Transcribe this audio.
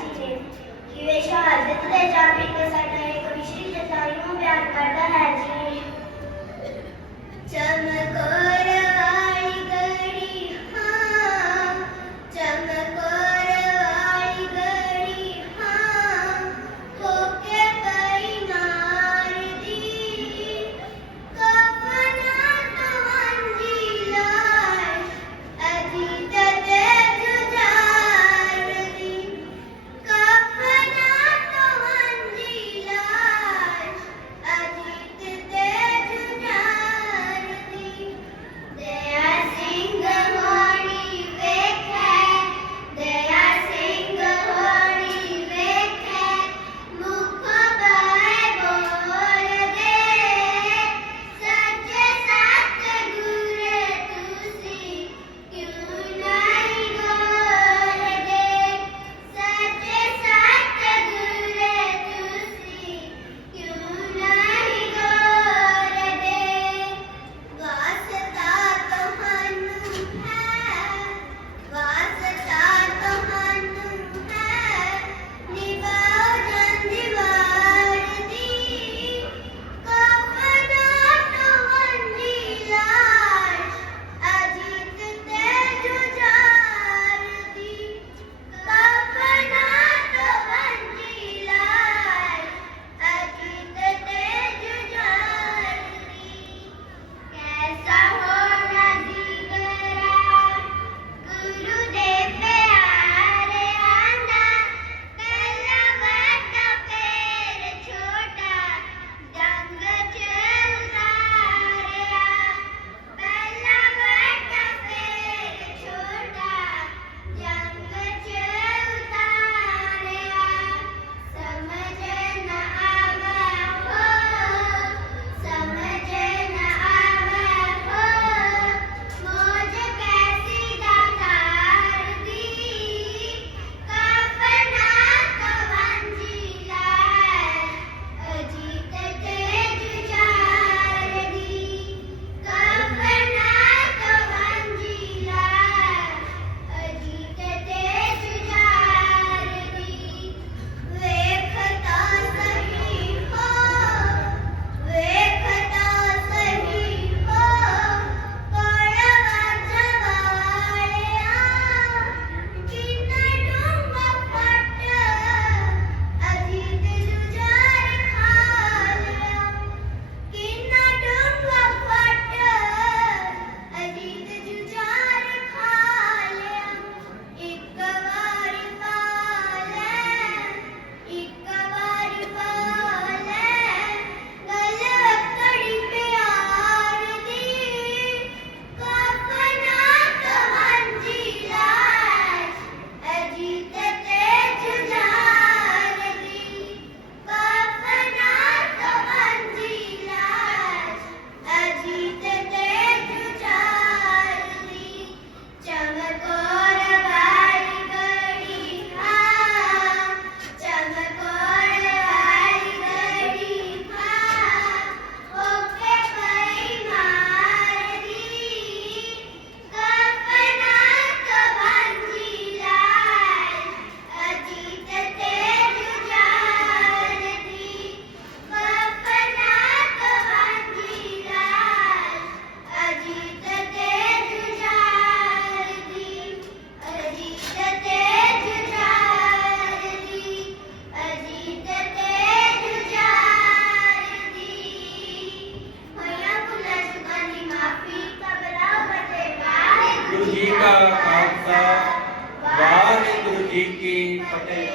चीज़ें कि वे जा प्यार करता है Pinky Patel.